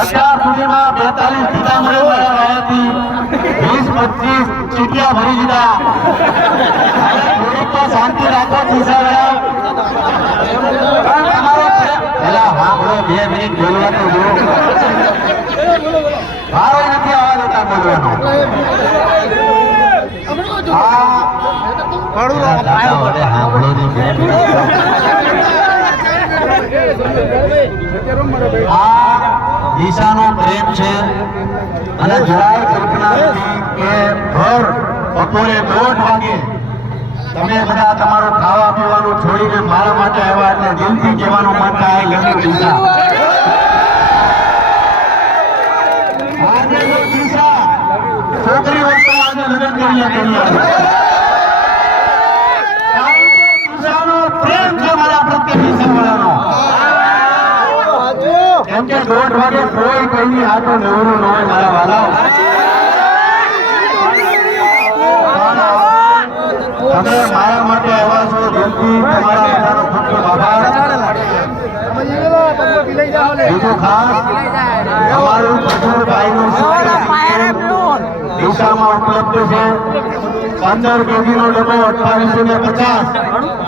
અત્યાર સુધીમાં 42 જિલ્લા મળ્યાથી 20-25 ચીટિયા ભરી દીધા. થોડીક તો શાંતિ રાખો ખિસ્સાવાળા. પેલા સાંભળો 2 મિનિટ બોલવા તો જો. મારો નથી આવવા દેતા બોલવાનો. દિશાનો પ્રેમ છે અને જરાય કલ્પના નથી કે ભર બપોરે 1:30 વાગે તમે બધા તમારું ખાવા પીવાનું છોડીને મારા માટે આવ્યા એટલે દિલથી કહેવાનું મન થાય લગ્ન દિશા. આજે દિશા છોકરી વસ્તુ આજે લગ્ન કરીએ દિશાનો પ્રેમ છે મારા પ્રત્યે દિશાવાળાનો. કેમ કે 1:30 વાગે કોઈ કઈ આ તો નવરું ન હોય મારા વાલાઓ. તમે મારા માટે આવ્યા છો દિલથી તમારા બધાનો ખૂબ ખૂબ આભાર. બીજું ખાસ અમારું ખજૂરભાઈનું દિશામાં ઉપલબ્ધ છે. 15 કેજીનો ડબ્બો 2850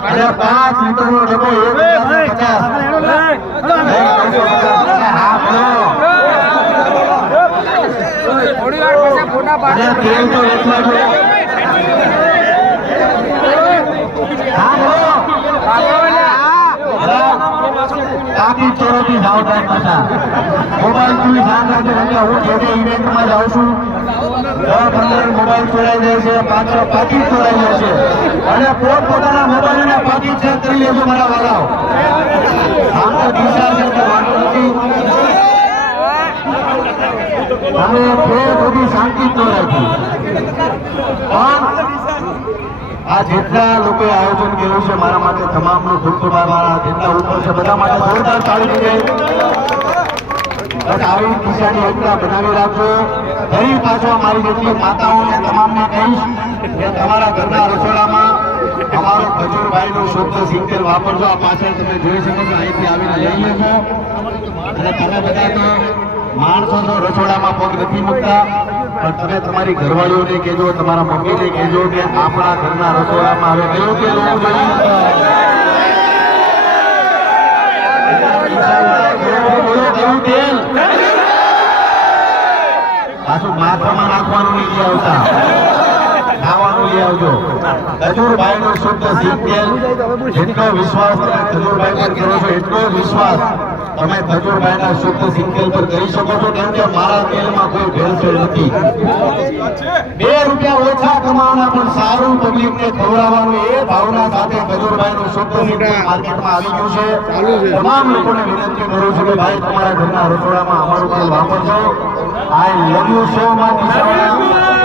અને 5 લીટરનો ડબ્બો 1,50. મોબાઈલ નું ધ્યાન રાખજો. હું જે ઇવેન્ટમાં જાઉં છું 10-15 મોબાઈલ ચોરાઈ જાય છે, પાછળ પાકીટ ચોરાઈ જાય છે અને પોતપોતાના મોબાઈલ અને પાકીટ ચેક કરી લેજો મારા વાલાઓ. આમ તો દિશા છે તો વાંધો નથી. અમે બધી શાંતિ જ રાખી. પણ આ જેટલા લોકોએ આયોજન કર્યું છે મારા માટે તમામનો ખૂબ ખૂબ આભાર. જેટલા ઉપર છે બધા માટે જોરદાર તાળી દીધે. આવી દિશાની એકતા બનાવી રાખજો. ફરી પાછો મારી જેટલી માતાઓને તમામને કહીશ કે તમારા ઘરના રસોડામાં અમારો ખજૂરભાઈનું શુદ્ધ સિંગતેલ વાપરજો. આ પાછળ તમે જોઈ શકો છો, અહીંથી આવીને લઈ લેજો. અને તમે બધા તો માણસો છો, રસોડામાં પગ નથી મૂકતા, પણ તમે તમારી ઘરવાળીઓને કહેજો, તમારા મમ્મીને કહેજો કે આપણા ઘરના રસોડામાં હવે કયું તેલ હોવું જોઈએ. પાછું માથામાં નાખવાનું નહીં આવતા, ખાવાનું લઈ આવજો. ખજૂરભાઈનું શુદ્ધ સિંગતેલ. જેટલો વિશ્વાસ તમે ખજૂરભાઈ પર કરો છો એટલો વિશ્વાસ તમે ખજૂરભાઈના શુદ્ધ સિંગતેલ પર કરી શકો છો. કેમ કે મારા તેલમાં કોઈ ભેળસેળ નથી. 2 રૂપિયા ઓછા કમાવાના પણ સારું પબ્લિકને ખવડાવવાનું એ ભાવના સાથે ખજૂરભાઈનું શુદ્ધ સિંગતેલ માર્કેટમાં આવી ગયું છે. તમામ લોકોને વિનંતી કરું છું કે ભાઈ તમારા ઘરના રસોડામાં અમારું તેલ વાપરજો. આઈ લવ યુ સો મચ.